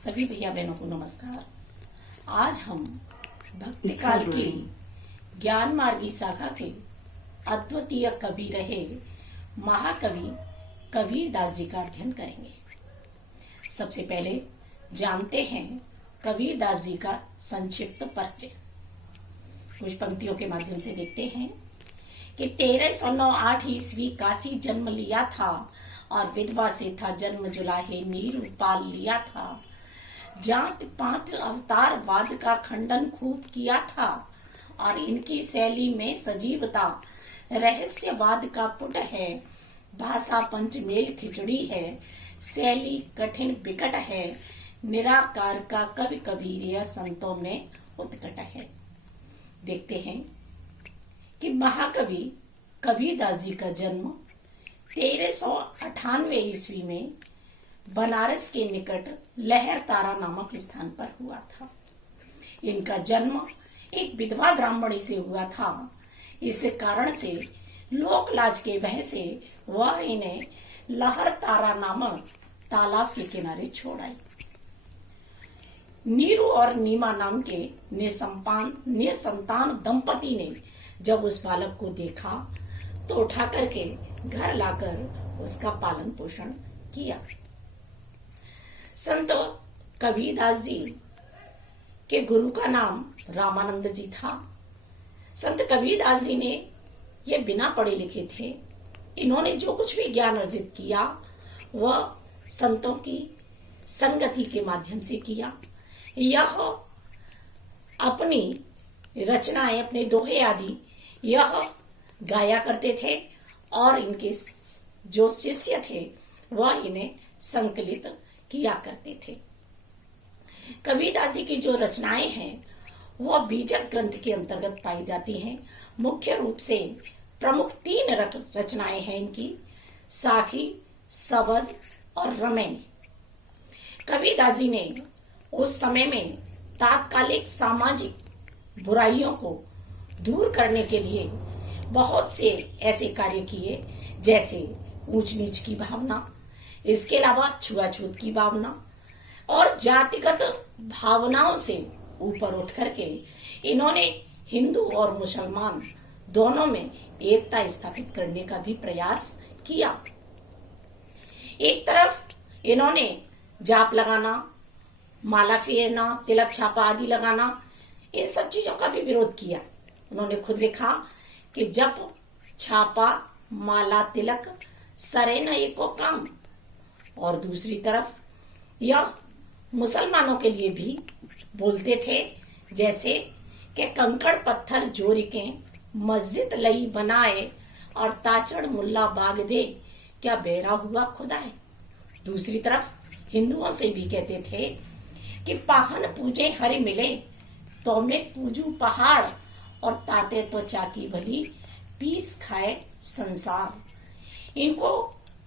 सभी भैया बहनों को नमस्कार। आज हम भक्ति काल की ज्ञान मार्गी शाखा के अद्वितीय कवि रहे महाकवि कबीरदास जी का अध्ययन करेंगे। सबसे पहले जानते हैं कबीरदास जी का संक्षिप्त परिचय। कुछ पंक्तियों के माध्यम से देखते हैं कि 1309 ईस्वी काशी जन्म लिया था और विधवा से था जन्म जुलाहे नीर पाल लिया था। जात पात अवतारवाद का खंडन खूब किया था और इनकी शैली में सजीवता रहस्यवाद का पुट है। भाषा पंचमेल खिचड़ी है, शैली कठिन विकट है। निराकार का कवि कबीर यह संतों में उत्कट है। देखते हैं कि महाकवि कबीरदास जी का जन्म 1398 ईस्वी में बनारस के निकट लहर तारा नामक स्थान पर हुआ था। इनका जन्म एक विधवा ब्राह्मणी से हुआ था। इस कारण से लोक लाज के भय से वह इन्हें लहर तारा नामक तालाब के किनारे छोड़ आई। नीरू और नीमा नाम के निसंतान दंपति ने जब उस बालक को देखा तो उठा करके घर लाकर उसका पालन पोषण किया। संत कबीरदास जी के गुरु का नाम रामानंद जी था। संत कबीरदास जी ने ये बिना पढ़े लिखे थे। इन्होंने जो कुछ भी ज्ञान अर्जित किया वह संतों की संगति के माध्यम से किया। यह अपनी रचनाएं, अपने दोहे आदि यह गाया करते थे और इनके जो शिष्य थे वह इन्हें संकलित किया करते थे। कबीरदास जी की जो रचनाएं हैं वह बीजक ग्रंथ के अंतर्गत पाई जाती हैं। मुख्य रूप से प्रमुख 3 रचनाएं हैं इनकी, साखी, सबद और रमैनी। कबीरदास जी ने उस समय में तात्कालिक सामाजिक बुराइयों को दूर करने के लिए बहुत से ऐसे कार्य किए, जैसे ऊंच नीच की भावना, इसके अलावा छुआछूत की भावना और जातिगत भावनाओं से ऊपर उठ करके इन्होंने हिंदू और मुसलमान दोनों में एकता स्थापित करने का भी प्रयास किया। एक तरफ इन्होंने जाप लगाना, माला फेरना, तिलक छापा आदि लगाना, इन सब चीजों का भी विरोध किया। उन्होंने खुद लिखा कि जप छापा माला तिलक सरे न एको काम। और दूसरी तरफ यह मुसलमानों के लिए भी बोलते थे, जैसे कि कंकड़ पत्थर जोड़ के मस्जिद लई बनाए और ताचड़ मुल्ला बाग दे क्या बेरा हुआ खुदाए। दूसरी तरफ हिंदुओं से भी कहते थे कि पाहन पूजे हरि मिले तो मैं पूजू पहाड़ और ताते तो चाकी भली पीस खाए संसार। इनको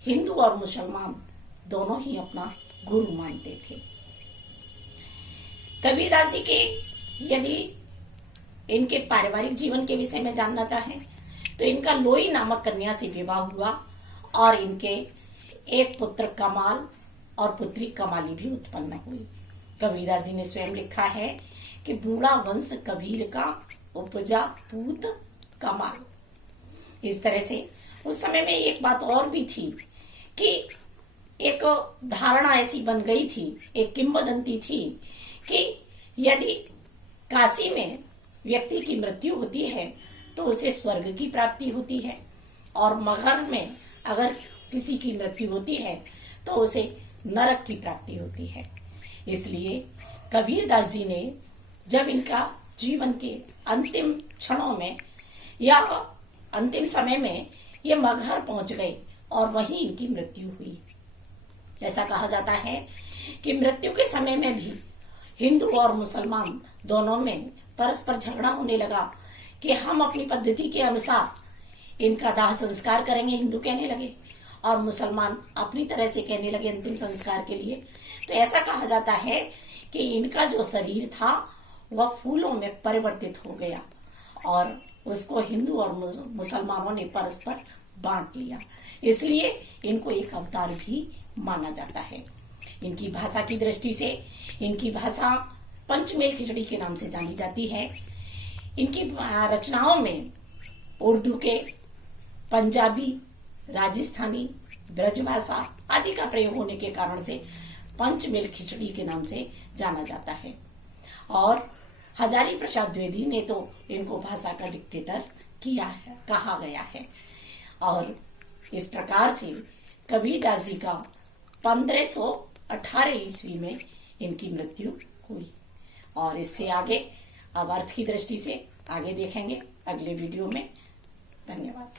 हिंदू और मुसलमान दोनों ही अपना गुरु मानते थे। कबीरदास जी के यदि इनके पारिवारिक जीवन के विषय में जानना चाहें तो इनका लोई नामक कन्या से विवाह हुआ और इनके एक पुत्र कमाल और पुत्री कमाली भी उत्पन्न हुई। कबीरदास जी ने स्वयं लिखा है कि बूढ़ा वंश कबीर का उपजा पूत कमाल। इस तरह से उस समय में एक बात और भी थी कि एक धारणा ऐसी बन गई थी, एक किंवदंती थी कि यदि काशी में व्यक्ति की मृत्यु होती है तो उसे स्वर्ग की प्राप्ति होती है और मगध में अगर किसी की मृत्यु होती है तो उसे नरक की प्राप्ति होती है। इसलिए कबीरदास जी ने जब इनका जीवन के अंतिम क्षणों में या अंतिम समय में ये मगहर पहुंच गए और वहीं इनकी मृत्यु हुई। ऐसा कहा जाता है कि मृत्यु के समय में भी हिंदू और मुसलमान दोनों में परस्पर झगड़ा होने लगा कि हम अपनी पद्धति के अनुसार इनका दाह संस्कार करेंगे, हिंदू कहने लगे, और मुसलमान अपनी तरह से कहने लगे अंतिम संस्कार के लिए। तो ऐसा कहा जाता है कि इनका जो शरीर था वह फूलों में परिवर्तित हो गया और उसको हिंदू और मुसलमानों ने परस्पर बांट लिया। इसलिए इनको एक अवतार भी माना जाता है। इनकी भाषा की दृष्टि से इनकी भाषा पंचमेल खिचड़ी के नाम से जानी जाती है। इनकी रचनाओं में उर्दू के, पंजाबी, राजस्थानी, ब्रजभाषा आदि का प्रयोग होने के कारण से पंचमेल खिचड़ी के नाम से जाना जाता है। और हजारी प्रसाद द्विवेदी ने तो इनको भाषा का डिक्टेटर किया है, कहा गया है। और इस प्रकार से कबीरदास जी का 1518 ईस्वी में इनकी मृत्यु हुई। और इससे आगे अब अर्थ की दृष्टि से आगे देखेंगे अगले वीडियो में। धन्यवाद।